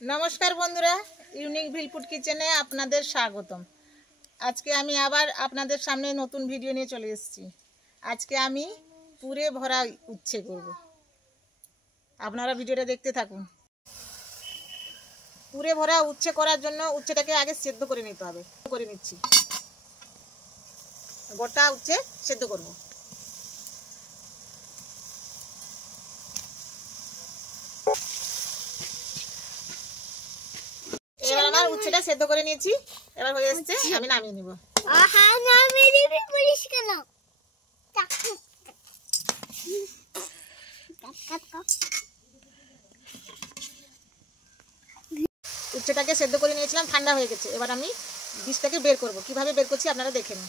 नमस्कार बंधुरा यूनिक ভিল ফুড किचेने आपनादेर स्वागतम। आज के आमी आबार आपनादेर सामने नतून भिडियो निये चले एसेछि। आज के आमी पुरे भरा उচ্ছে करब, आपनारा भिडियोटा देखते थाकुन। पुरे भरा उচ্ছে करार जन्य उচ্ছেটাকে आगे सेদ্ধ करे निते होबे। करे निচ্ছি, गोटा उচ্ছে सेদ্ধ करब। এবার আমার উচ্ছেটা সেদ্ধ করে নিয়েছি, এবার হয়ে এসেছে, আমি নামিয়ে নিব। আহা নামিয়ে দিবি পুলিশ কেন? উচ্ছেটাকে সেদ্ধ করে নিয়েছিলাম, ঠান্ডা হয়ে গেছে। এবার আমি বীজটাকে বের করব, কিভাবে বের করছি আপনারা দেখে নিন।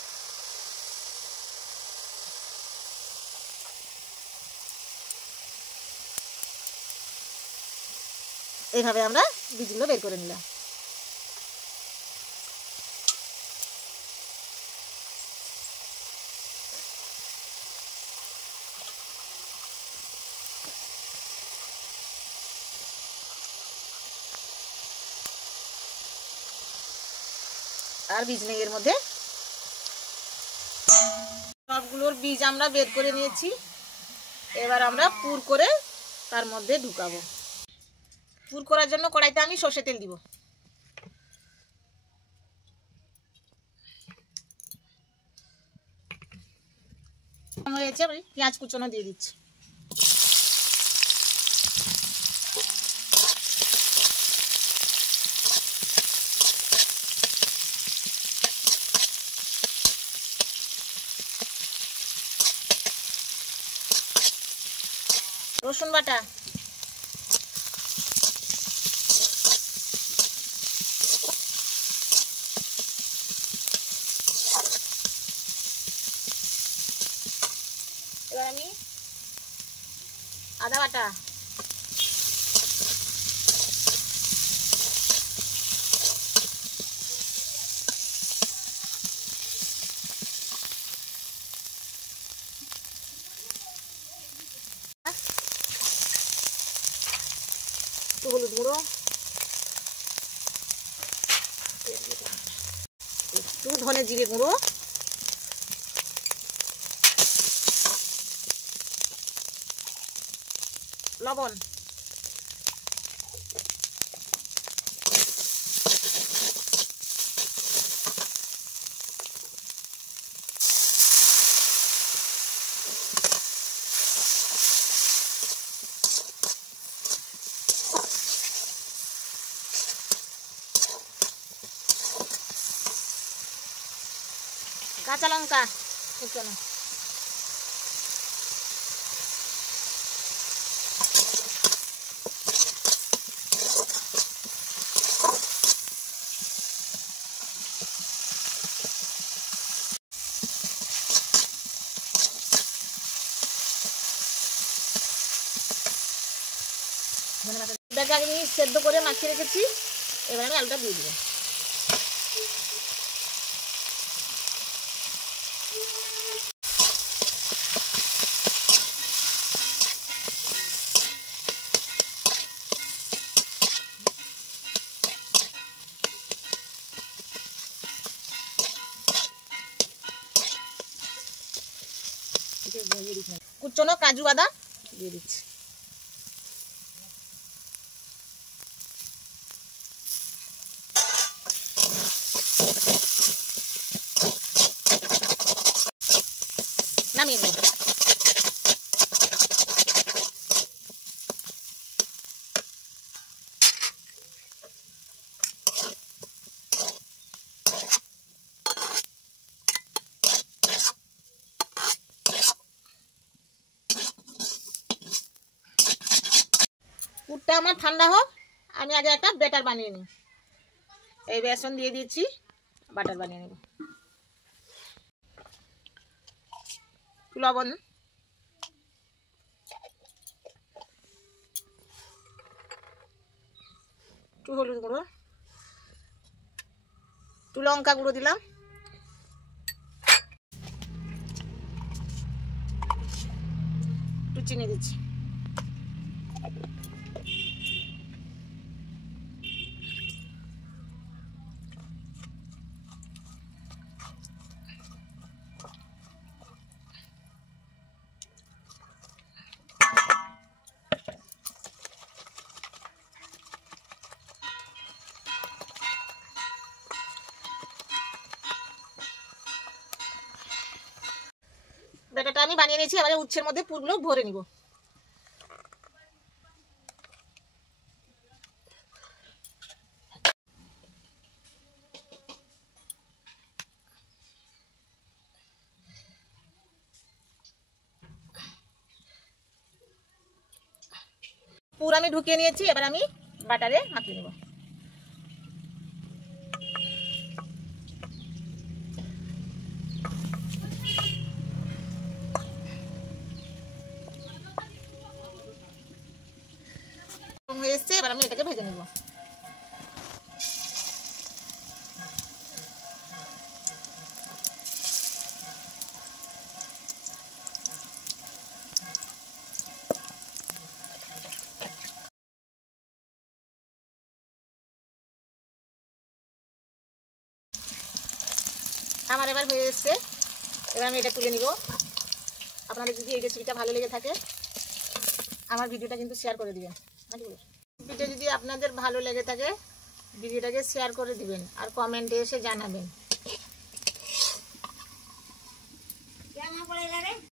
এইভাবে আমরা বীজগুলো বের করে নিলাম। আর বীজ নেই এর মধ্যে, সবগুলোর বীজ আমরা বের করে নিয়েছি। এবার আমরা পুর করে তার মধ্যে ঢুকাবো। পুর করার জন্য কড়াইতে আমি সরষে তেল দিব। হয়েছে, আমি পেঁয়াজ কুচনো দিয়ে দিচ্ছি। রসুন বাটা, এবার আমি আদা বাটা, হলুদ গুঁড়ো, একটু ধনে জিরে গুঁড়ো, লবণ, কাঁচা লঙ্কা কুচনো, এটাকে আগে আমি সেদ্ধ করে মাখিয়ে রেখেছি। এবার আমি আলুটা দিয়ে দিব। কুচনো কাজু বাদাম দিয়ে দিচ্ছি। নামিয়ে নেব। পুরটা আমার ঠান্ডা হোক, আমি আগে একটা ব্যাটার বানিয়ে নিই। এই বেসন দিয়ে দিয়েছি, বাটার বানিয়ে নেব। লবণ, একটু হলুদ গুঁড়ো, একটু লঙ্কা গুঁড়ো দিলাম, একটু চিনি দিচ্ছি। আমি বানিয়ে নিয়েছি, এবারে উচ্ছের মধ্যে পুরগুলো ভরে নিব। পুর আমি ঢুকিয়ে নিয়েছি, এবার আমি বাটারে মাখিয়ে নেব। হয়ে এসছে, এবার আমি এটাকে ভেজে নেব। আমার এবার হয়ে এসছে, এবার আমি এটা তুলে নিব। আপনাদের যদি এই রেসিপিটা ভালো লেগে থাকে আমার ভিডিওটা কিন্তু শেয়ার করে দিবেন। ভিডিওটা যদি আপনাদের ভালো লেগে থাকে ভিডিওটাকে শেয়ার করে দিবেন আর কমেন্টে এসে জানাবেন।